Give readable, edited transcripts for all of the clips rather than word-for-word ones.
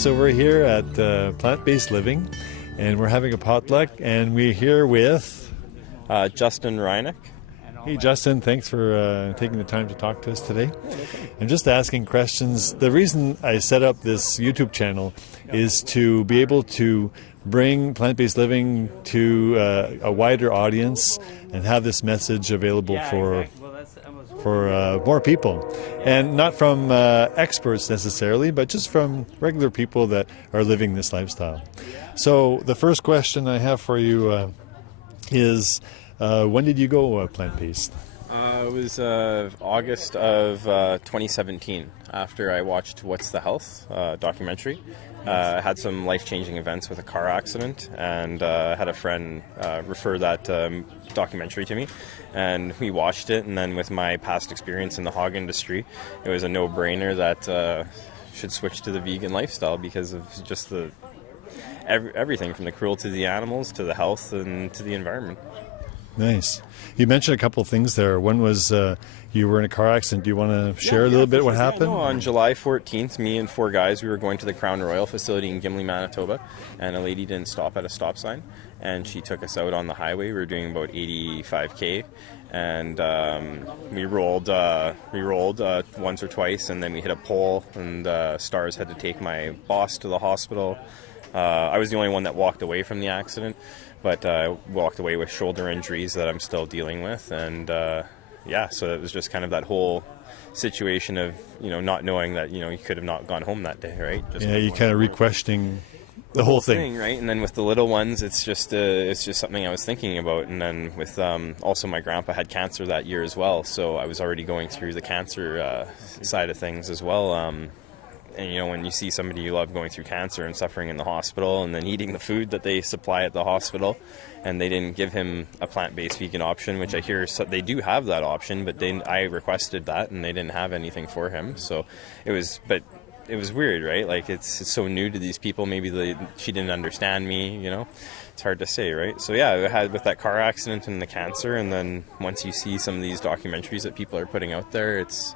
So we're here at Plant-Based Living, and we're having a potluck, and we're here with... Justin Reineck. Hey Justin, thanks for taking the time to talk to us today. I'm just asking questions. The reason I set up this YouTube channel is to be able to bring plant-based living to a wider audience and have this message available for more people, and not from experts necessarily, but just from regular people that are living this lifestyle. So the first question I have for you is, when did you go plant-based? It was August of 2017, after I watched What's the Health documentary. I had some life-changing events with a car accident, and had a friend refer that documentary to me, and we watched it. And then with my past experience in the hog industry, it was a no-brainer that should switch to the vegan lifestyle because of just everything from the cruelty to the animals to the health and to the environment. Nice. You mentioned a couple of things there. One was you were in a car accident. Do you want to share a little bit what happened? No, on July 14th, me and 4 guys, we were going to the Crown Royal facility in Gimli, Manitoba, and a lady didn't stop at a stop sign, and she took us out on the highway. We were doing about 85K, and we rolled once or twice, and then we hit a pole, and Stars had to take my boss to the hospital. I was the only one that walked away from the accident, but I walked away with shoulder injuries that I'm still dealing with, and so it was just kind of that whole situation of, not knowing that, you could have not gone home that day, right? You kind of re-questioning the whole thing, right? And then with the little ones, it's just something I was thinking about. And then with also my grandpa had cancer that year as well, so I was already going through the cancer side of things as well. And when you see somebody you love going through cancer and suffering in the hospital, and then eating the food that they supply at the hospital, and they didn't give him a plant-based vegan option, which I hear they do have that option, but I requested that and they didn't have anything for him. So it was weird, right? Like it's so new to these people. Maybe she didn't understand me, It's hard to say, right? So yeah, I had with that car accident and the cancer, and then once you see some of these documentaries that people are putting out there, it's...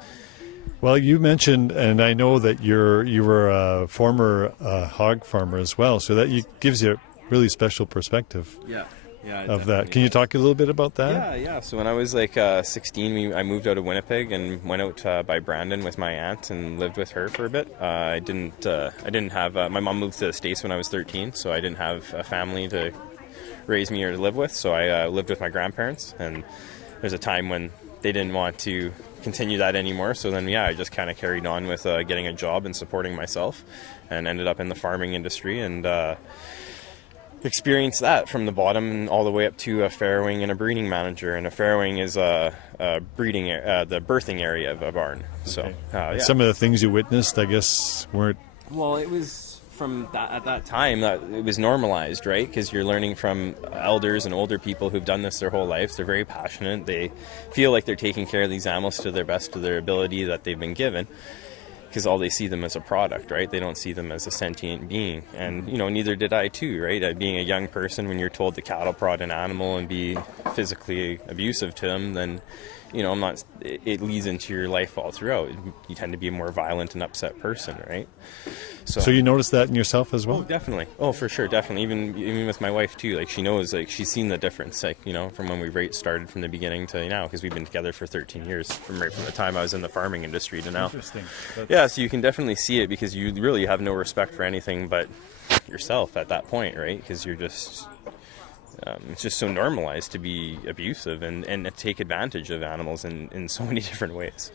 Well, you mentioned, and I know that you were a former hog farmer as well, so that gives you a really special perspective. Yeah, of that. Can you talk a little bit about that? Yeah. So when I was like 16, I moved out of Winnipeg and went out by Brandon with my aunt and lived with her for a bit. I didn't have my mom moved to the States when I was 13, so I didn't have a family to raise me or to live with. So I lived with my grandparents, and there's a time when they didn't want to continue that anymore. So then, I just kind of carried on with getting a job and supporting myself, and ended up in the farming industry and experienced that from the bottom and all the way up to a farrowing and a breeding manager. And a farrowing is the birthing area of a barn. So some of the things you witnessed, I guess, weren't... Well, it was from at that time that it was normalized, right? Because you're learning from elders and older people who've done this their whole lives. They're very passionate. They feel like they're taking care of these animals to their best of their ability that they've been given, because all they see them as a product, right? They don't see them as a sentient being. And neither did I too, right? Being a young person, when you're told to cattle prod an animal and be physically abusive to them, then it leads into your life all throughout. You tend to be a more violent and upset person, right? So you noticed that in yourself as well? Oh, definitely. Oh, for sure, definitely. Even with my wife too. Like, she knows, like, she's seen the difference, like, from when we started from the beginning to now, because we've been together for 13 years, from the time I was in the farming industry to now. Interesting. Yeah, so you can definitely see it, because you really have no respect for anything but yourself at that point, right? Because you're just... it's just so normalized to be abusive and take advantage of animals in so many different ways.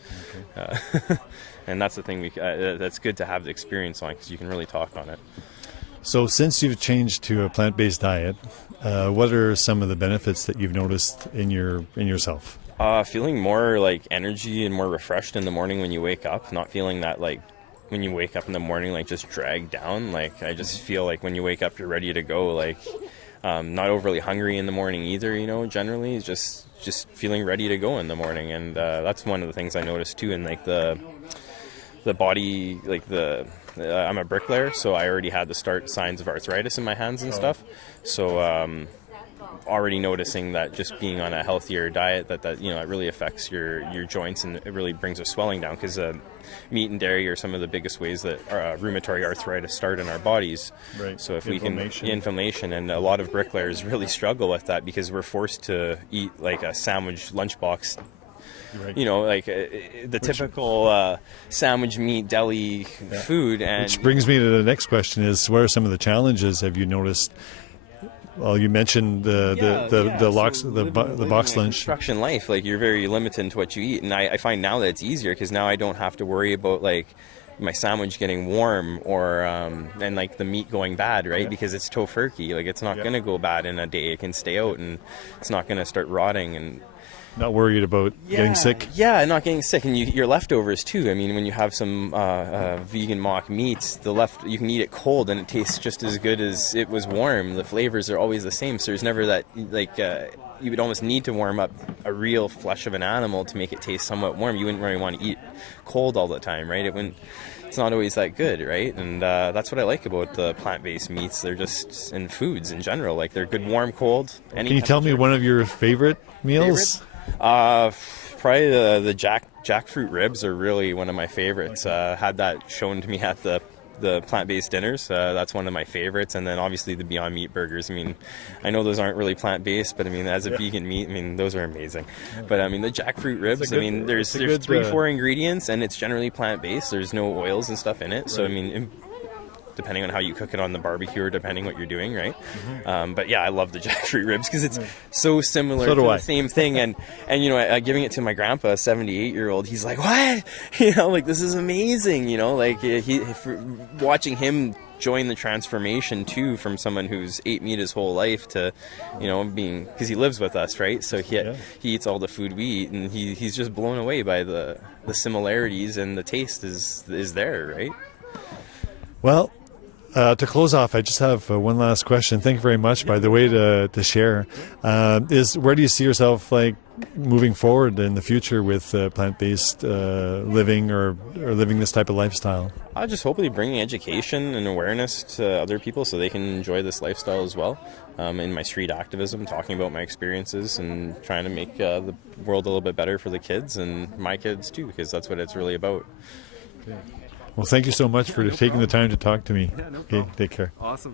Okay. And that's the thing that's good to have the experience on, because you can really talk on it. So since you've changed to a plant-based diet, what are some of the benefits that you've noticed in yourself? Feeling more like energy and more refreshed in the morning when you wake up, not feeling that like when you wake up in the morning like just dragged down. Like, I just feel like when you wake up you're ready to go, like not overly hungry in the morning either, generally just feeling ready to go in the morning. And that's one of the things I noticed too, in like the body, like I'm a bricklayer, so I already had the signs of arthritis in my hands and stuff. So already noticing that just being on a healthier diet, that you know, it really affects your joints, and it really brings the swelling down, because meat and dairy are some of the biggest ways that rheumatoid arthritis start in our bodies. Right. So if we can inflammation, and a lot of bricklayers really struggle with that, because we're forced to eat like a sandwich lunchbox. Right. You know, like the typical sandwich meat deli food. And which brings me to the next question: is what are some of the challenges have you noticed? Well, you mentioned the box lunch. Construction life, like, you're very limited into what you eat, and I find now that it's easier, because now I don't have to worry about like my sandwich getting warm, or and like the meat going bad, right? Because it's tofurkey, like it's not going to go bad in a day. It can stay out, and it's not going to start rotting, and not worried about getting sick. Yeah, not getting sick, and your leftovers too. I mean, when you have some vegan mock meats, you can eat it cold, and it tastes just as good as it was warm. The flavors are always the same, so there's never that like. You would almost need to warm up a real flesh of an animal to make it taste somewhat warm. You wouldn't really want to eat cold all the time, right? It's not always that good, right? And that's what I like about the plant-based meats. They're just, in foods in general, like, they're good warm, cold. Can you tell me one of your favorite meals? Probably the jackfruit ribs are really one of my favorites. Had that shown to me at the plant-based dinners. That's one of my favorites. And then obviously the Beyond Meat burgers. I mean, I know those aren't really plant-based, but I mean, as a vegan meat, I mean, those are amazing. But I mean, the jackfruit ribs, there's 3-4 ingredients, and it's generally plant-based. There's no oils and stuff in it. Right. So I mean, depending on how you cook it on the barbecue, or depending what you're doing, right? Mm-hmm. But yeah, I love the jackfruit ribs, because it's so similar to the same thing. And you know, giving it to my grandpa, a 78-year-old, he's like, what? You know, like, this is amazing. You know, like, watching him join the transformation too, from someone who's ate meat his whole life to, you know, because he lives with us, right? So he eats all the food we eat, and he's just blown away by the similarities, and the taste is there, right? Well, to close off, I just have one last question. Thank you very much, by the way, to share. Is where do you see yourself, like, moving forward in the future with plant-based living, or living this type of lifestyle? I just hopefully bringing education and awareness to other people, so they can enjoy this lifestyle as well. In my street activism, talking about my experiences, and trying to make the world a little bit better for the kids, and my kids too, because that's what it's really about. Okay. Well, thank you so much for taking the time to talk to me. Okay, take care. Awesome.